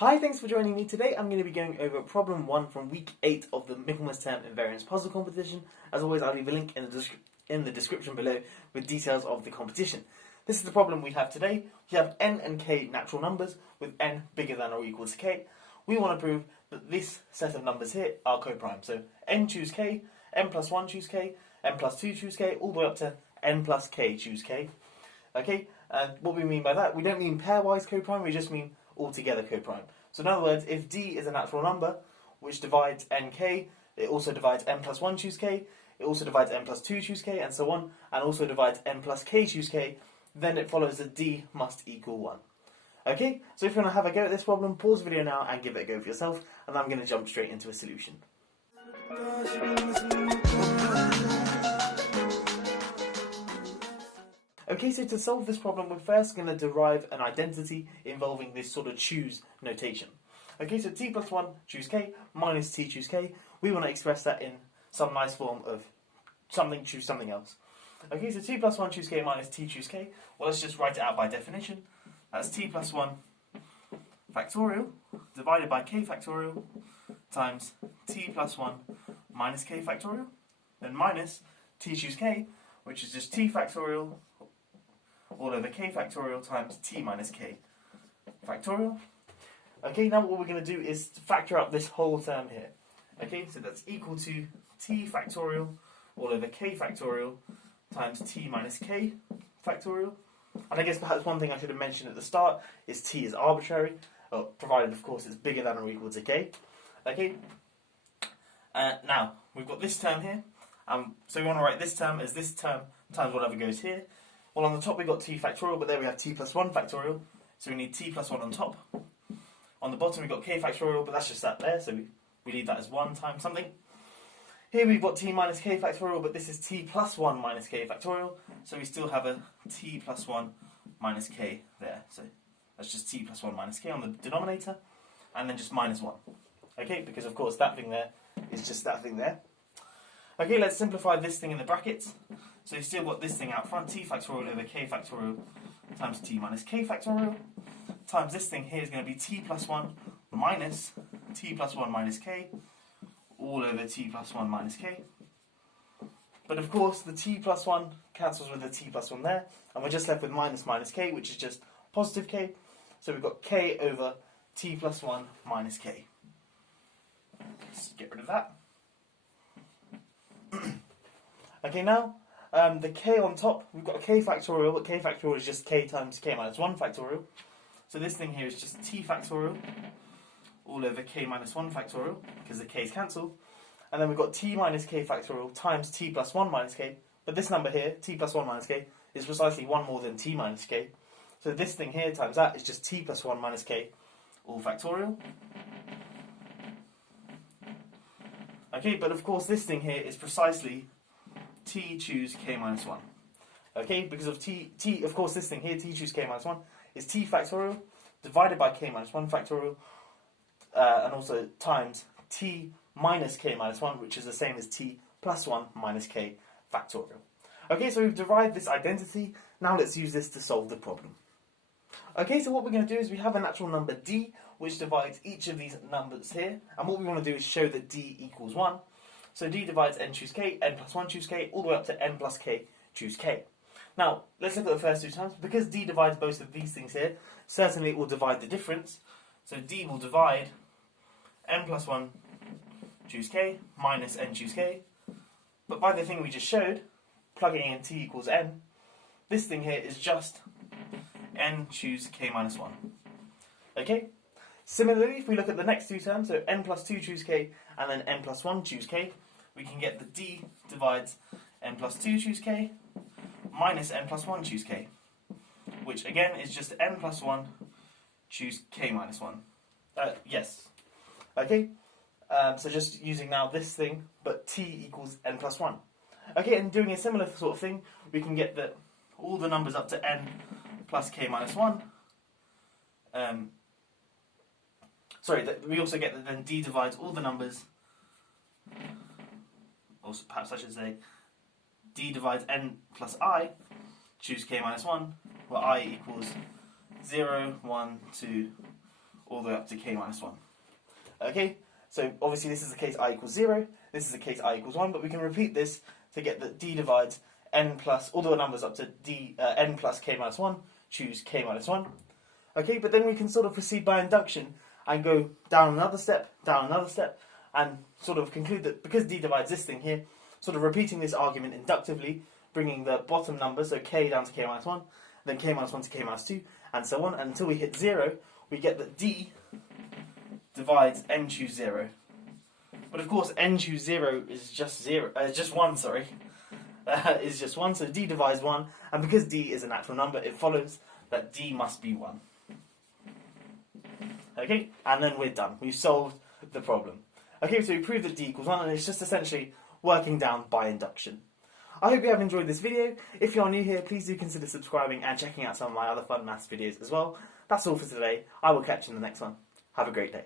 Hi, thanks for joining me. Today I'm going to be going over problem 1 from week 8 of the Michaelmas term Invariants puzzle competition. As always, I'll leave a link in the description below with details of the competition. This is the problem we have today. We have n and k natural numbers with n bigger than or equal to k. We want to prove that this set of numbers here are coprime. So n choose k, n plus 1 choose k, n plus 2 choose k, all the way up to n plus k choose k. Okay, and what we mean by that, we don't mean pairwise coprime, we just mean altogether coprime. So in other words, if d is a natural number which divides nk, it also divides n plus 1 choose k, it also divides n plus 2 choose k, and so on, and also divides n plus k choose k, then it follows that d must equal 1. Okay, so if you want to have a go at this problem, pause the video now and give it a go for yourself, and I'm going to jump straight into a solution. Okay, so to solve this problem, we're first going to derive an identity involving this sort of choose notation. Okay, so t plus 1 choose k minus t choose k. We want to express that in some nice form of something choose something else. Okay, so t plus 1 choose k minus t choose k. Well, let's just write it out by definition. That's t plus 1 factorial divided by k factorial times t plus 1 minus k factorial. Then minus t choose k, which is just t factorial all over k factorial times t minus k factorial. Okay, now what we're going to do is factor out this whole term here. Okay, so that's equal to t factorial all over k factorial times t minus k factorial. And I guess perhaps one thing I should have mentioned at the start is t is arbitrary, provided of course it's bigger than or equal to k. Okay, now we've got this term here, so we want to write this term as this term times whatever goes here. Well, on the top we've got t factorial, but there we have t plus 1 factorial, so we need t plus 1 on top. On the bottom we've got k factorial, but that's just that there, so we leave that as 1 times something. Here we've got t minus k factorial, but this is t plus 1 minus k factorial, so we still have a t plus 1 minus k there. So that's just t plus 1 minus k on the denominator, and then just minus 1. Okay, because of course that thing there is just that thing there. Okay, let's simplify this thing in the brackets. So you've still got this thing out front, t factorial over k factorial times t minus k factorial, times this thing here is going to be t plus 1 minus t plus 1 minus k, all over t plus 1 minus k. But of course the t plus 1 cancels with the t plus 1 there, and we're just left with minus minus k, which is just positive k. So we've got k over t plus 1 minus k. Let's get rid of that. Okay, now the k on top, we've got a k factorial, but k factorial is just k times k minus 1 factorial. So this thing here is just t factorial all over k minus 1 factorial, because the k's cancel. And then we've got t minus k factorial times t plus 1 minus k. But this number here, t plus 1 minus k, is precisely 1 more than t minus k. So this thing here times that is just t plus 1 minus k, all factorial. Okay, but of course this thing here is precisely t choose k minus 1. Okay, because of t, of course this thing here, t choose k minus 1, is t factorial divided by k minus 1 factorial, and also times t minus k minus 1, which is the same as t plus 1 minus k factorial. Okay, so we've derived this identity. Now let's use this to solve the problem. Okay, so what we're going to do is we have a natural number d, which divides each of these numbers here, and what we want to do is show that d equals 1. So d divides n choose k, n plus 1 choose k, all the way up to n plus k choose k. Now, let's look at the first two terms. Because d divides both of these things here, certainly it will divide the difference. So d will divide n plus 1 choose k minus n choose k. But by the thing we just showed, plugging in t equals n, this thing here is just n choose k minus 1. Okay? Similarly, if we look at the next two terms, so n plus 2 choose k and then n plus 1 choose k, we can get that d divides n plus 2 choose k minus n plus 1 choose k, which again is just n plus 1 choose k minus 1. Yes. Okay? So just using now this thing, but t equals n plus 1. Okay, and doing a similar sort of thing, we can get that all the numbers up to n plus k minus 1, we also get that then d divides all the numbers, or perhaps I should say d divides n plus I, choose k minus 1, where I equals 0, 1, 2, all the way up to k minus 1. Okay, so obviously this is the case I equals 0, this is the case I equals 1, but we can repeat this to get that d divides n plus, all the numbers up to n plus k minus 1, choose k minus 1. Okay, but then we can sort of proceed by induction and go down another step, and sort of conclude that because d divides this thing here, sort of repeating this argument inductively, bringing the bottom number, so k down to k minus 1, then k minus 1 to k minus 2, and so on, and until we hit 0, we get that d divides n choose 0. But of course, n choose 0 is just 1, sorry. Is just 1, so d divides 1, and because d is a natural number, it follows that d must be 1. Okay, and then we're done. We've solved the problem. Okay, so we proved that d equals 1, and it's just essentially working down by induction. I hope you have enjoyed this video. If you are new here, please do consider subscribing and checking out some of my other fun maths videos as well. That's all for today. I will catch you in the next one. Have a great day.